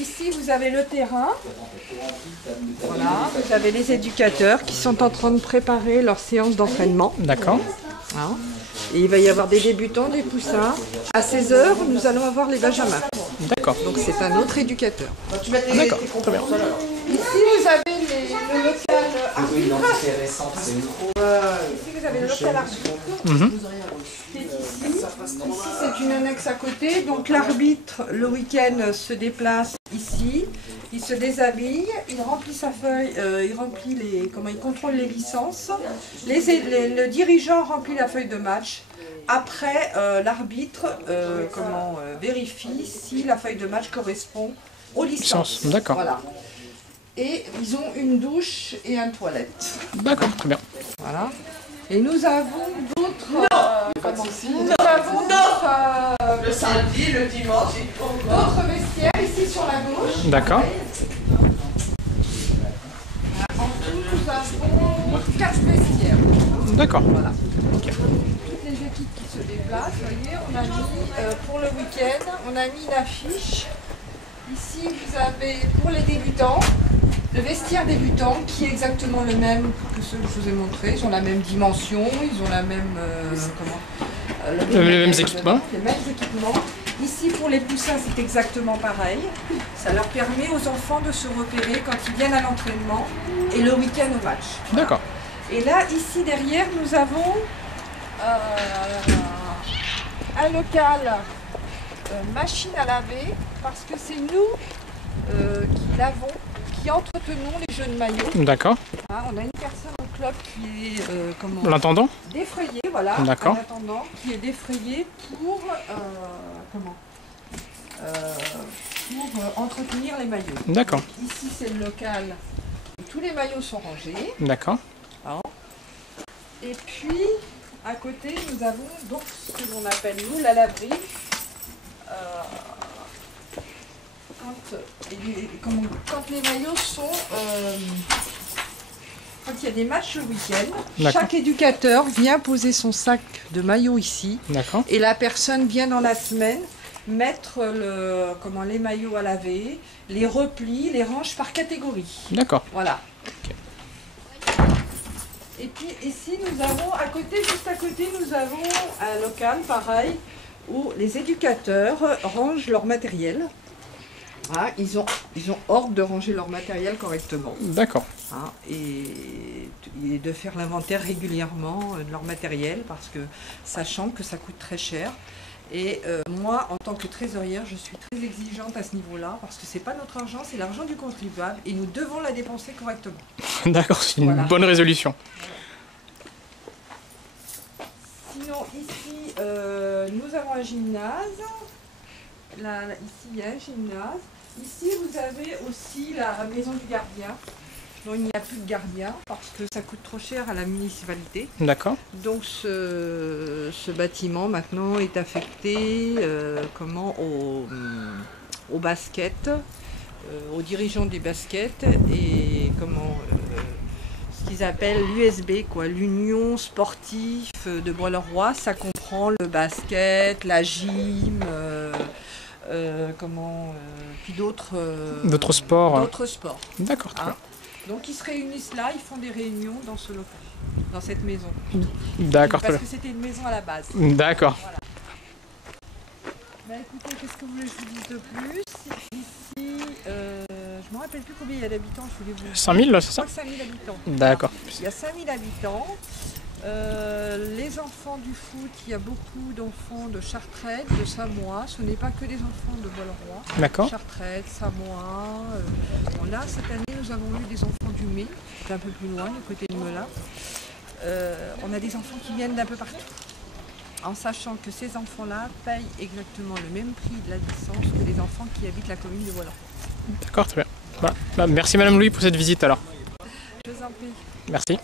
ici vous avez le terrain. Voilà, vous avez les éducateurs qui sont en train de préparer leur séance d'entraînement. D'accord. Hein. Et il va y avoir des débutants, des poussins. À 16 h, nous allons avoir les benjamins. D'accord. Donc c'est un autre éducateur. D'accord, très bien. Ici vous avez le local arbitre. Ici vous avez le local arbitre. Ici c'est une annexe à côté. Donc l'arbitre le week-end se déplace ici. Il se déshabille, il remplit sa feuille, il contrôle les licences. Le dirigeant remplit la feuille de match. Après, l'arbitre vérifie si la feuille de match correspond aux licences. D'accord. Voilà. Et ils ont une douche et une toilette. D'accord, très bien. Voilà. Et nous avons d'autres... le samedi, le dimanche. D'autres vestiaires ici sur la gauche. D'accord. En tout, nous avons 4 vestiaires. D'accord. Voilà. Okay. Toutes les équipes qui se déplacent, vous voyez, on a mis pour le week-end, on a mis une affiche. Ici, vous avez pour les débutants, le vestiaire débutant qui est exactement le même que ceux que je vous ai montré. Ils ont la même dimension, ils ont la même... les mêmes équipements. Les mêmes équipements. Ici, pour les poussins, c'est exactement pareil. Ça leur permet aux enfants de se repérer quand ils viennent à l'entraînement et le week-end au match. D'accord. Et là, ici derrière, nous avons un local machine à laver parce que c'est nous qui lavons, qui entretenons les jeunes maillots. D'accord. Hein, on a une personne au club qui est l'intendant défrayé, voilà, d'accord. Un intendant qui est défrayé pour entretenir les maillots. D'accord. Ici c'est le local où tous les maillots sont rangés. D'accord. Et puis à côté nous avons donc ce que l'on appelle nous la laverie. Quand les maillots sont... quand il y a des matchs le week-end, chaque éducateur vient poser son sac de maillots ici. Et la personne vient dans la semaine mettre les maillots à laver, les replie, les range par catégorie. D'accord. Voilà. Okay. Et puis ici nous avons juste à côté, nous avons un local pareil où les éducateurs rangent leur matériel. Ah, ils ont ordre de ranger leur matériel correctement. D'accord. Ah, et de faire l'inventaire régulièrement de leur matériel parce que sachant que ça coûte très cher. Et moi, en tant que trésorière, je suis très exigeante à ce niveau-là parce que c'est pas notre argent, c'est l'argent du contribuable et nous devons la dépenser correctement. D'accord, c'est une bonne résolution. Sinon, ici, nous avons un gymnase. Là, ici, il y a un gymnase. Ici, vous avez aussi la maison du gardien. Donc, il n'y a plus de gardien parce que ça coûte trop cher à la municipalité. D'accord. Donc, ce bâtiment, maintenant, est affecté au basket, aux dirigeants du basket et ce qu'ils appellent l'USB, l'Union sportive de Bois-le-Roi. Ça comprend le basket, la gym... puis d'autres sports. D'autres sports. D'accord, très bien. Donc ils se réunissent là, ils font des réunions dans ce local, dans cette maison. D'accord, parce que c'était une maison à la base. D'accord. Voilà. Bah, écoutez, qu'est-ce que vous voulez que je vous dise de plus? Ici, je ne me rappelle plus combien il y a d'habitants, je voulais vous... 5000, c'est ça? 5000 habitants. D'accord. Il y a 5000 habitants. Les enfants du foot, il y a beaucoup d'enfants de Chartrette, de Samoa. Ce n'est pas que des enfants de Bois-le-Roi. D'accord. Chartrette, Samoa. Là, cette année, nous avons eu des enfants du Mai, c'est un peu plus loin, du côté de Melun. On a des enfants qui viennent d'un peu partout. En sachant que ces enfants-là payent exactement le même prix de la licence que les enfants qui habitent la commune de Bois-le-Roi. D'accord, très bien. Voilà. Merci Madame Louis pour cette visite alors. Je vous en prie. Merci.